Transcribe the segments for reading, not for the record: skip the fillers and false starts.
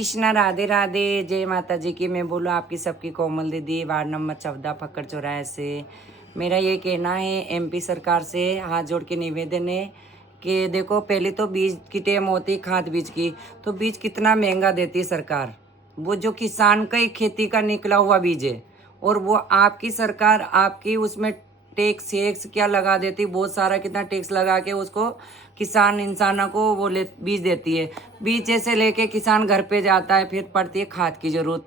कृष्णा, राधे राधे, जय माता जी की। मैं बोलूँ आपकी सबकी कोमल दीदी, वार्ड नंबर 14 फक्कड़ चौराहे से। मेरा ये कहना है एमपी सरकार से हाथ जोड़ के निवेदन है कि देखो, पहले तो बीज की टेम होती, खाद बीज की, तो बीज कितना महंगा देती है सरकार। वो जो किसान का ही खेती का निकला हुआ बीज है, और वो आपकी सरकार आपकी उसमें टैक्स एक्स क्या लगा देती, बहुत सारा कितना टैक्स लगा के उसको किसान इंसानों को वो ले बीज देती है। बीज जैसे लेके किसान घर पे जाता है, फिर पड़ती है खाद की ज़रूरत।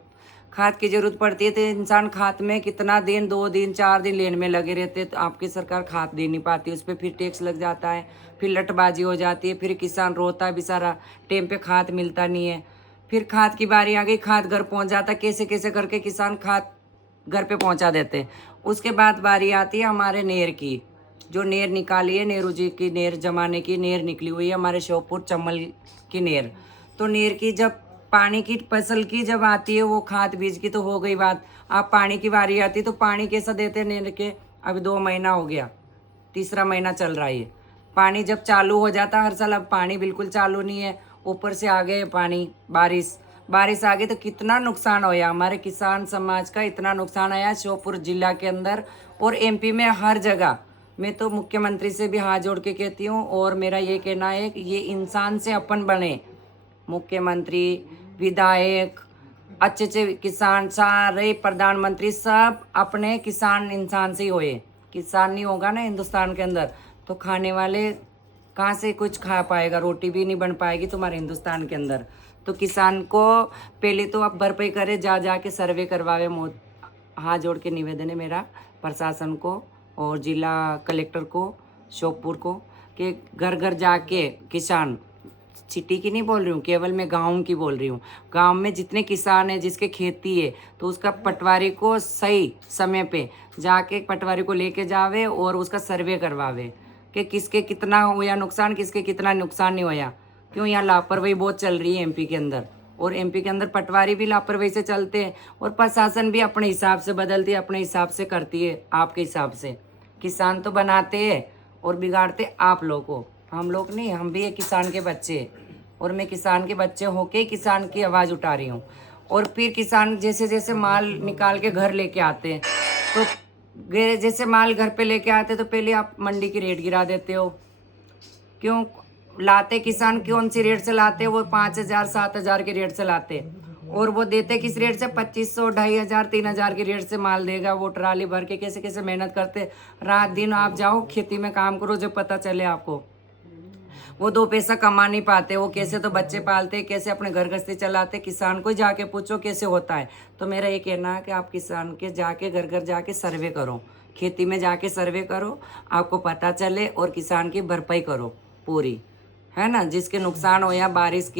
खाद की ज़रूरत पड़ती है तो इंसान खाद में कितना दिन, 2 दिन 4 दिन लेने में लगे रहते हैं, तो आपकी सरकार खाद दे नहीं पाती, उस पर फिर टैक्स लग जाता है, फिर लटबाजी हो जाती है, फिर किसान रोता है बेचारा, टाइम पे खाद मिलता नहीं है। फिर खाद की बारी आ गई, खाद घर पहुंच जाता, कैसे कैसे करके किसान खाद घर पे पहुंचा देते हैं। उसके बाद बारी आती है हमारे नेर की, जो नेर निकाली है, नेहरू जी की नेर जमाने की नेर निकली हुई है हमारे श्योपुर चम्बल की नेर। तो नेर की जब पानी की फसल की जब आती है वो खाद बीज की तो हो गई बात, आप पानी की बारी आती है तो पानी कैसा देते हैं नेर के। अभी 2 महीना हो गया, तीसरा महीना चल रहा है। पानी जब चालू हो जाता हर साल, अब पानी बिल्कुल चालू नहीं है, ऊपर से आ गए पानी, बारिश आ गई तो कितना नुकसान होया हमारे किसान समाज का, इतना नुकसान आया श्योपुर जिला के अंदर और एमपी में हर जगह। मैं तो मुख्यमंत्री से भी हाथ जोड़ के कहती हूँ, और मेरा ये कहना है कि ये इंसान से अपन बने, मुख्यमंत्री, विधायक, अच्छे अच्छे किसान, सारे प्रधानमंत्री सब अपने किसान इंसान से ही होए। किसान नहीं होगा ना हिंदुस्तान के अंदर तो खाने वाले कहाँ से कुछ खा पाएगा, रोटी भी नहीं बन पाएगी तुम्हारे हिंदुस्तान के अंदर। तो किसान को पहले तो आप भरपाई करे, जा जा के सर्वे करवावे। हाथ जोड़ के निवेदन है मेरा प्रशासन को और जिला कलेक्टर को, श्योपुर को, कि घर घर जाके किसान, सिटी की नहीं बोल रही हूँ, केवल मैं गाँव की बोल रही हूँ, गाँव में जितने किसान हैं जिसके खेती है तो उसका पटवारी को सही समय पे जाके पटवारी को लेके जावे और उसका सर्वे करवावे कि किसके कितना होया नुकसान, किसके कितना नुकसान नहीं होया। क्यों, यहाँ लापरवाही बहुत चल रही है एमपी के अंदर, और एमपी के अंदर पटवारी भी लापरवाही से चलते हैं और प्रशासन भी अपने हिसाब से बदलती है, अपने हिसाब से करती है, आपके हिसाब से। किसान तो बनाते हैं और बिगाड़ते आप लोग को, हम लोग नहीं, हम भी एक किसान के बच्चे, और मैं किसान के बच्चे होके किसान की आवाज़ उठा रही हूँ। और फिर किसान जैसे जैसे माल निकाल के घर लेके आते हैं, तो जैसे माल घर पे लेके आते तो पहले आप मंडी की रेट गिरा देते हो। क्यों लाते किसान, कौन सी रेट से लाते, वो 5,000 7,000 के रेट से लाते, और वो देते किस रेट से, 2,500 2,500 3,000 की रेट से माल देगा। वो ट्राली भर के कैसे कैसे मेहनत करते, रात दिन आप जाओ खेती में काम करो, जो पता चले आपको। वो 2 पैसा कमा नहीं पाते, वो कैसे तो बच्चे पालते, कैसे अपने घर गृहस्थी चलाते, किसान को जाके पूछो कैसे होता है। तो मेरा ये कहना है कि आप किसान के जाके घर घर जाके सर्वे करो, खेती में जाके सर्वे करो, आपको पता चले, और किसान की भरपाई करो पूरी, है ना, जिसके नुकसान हो या बारिश की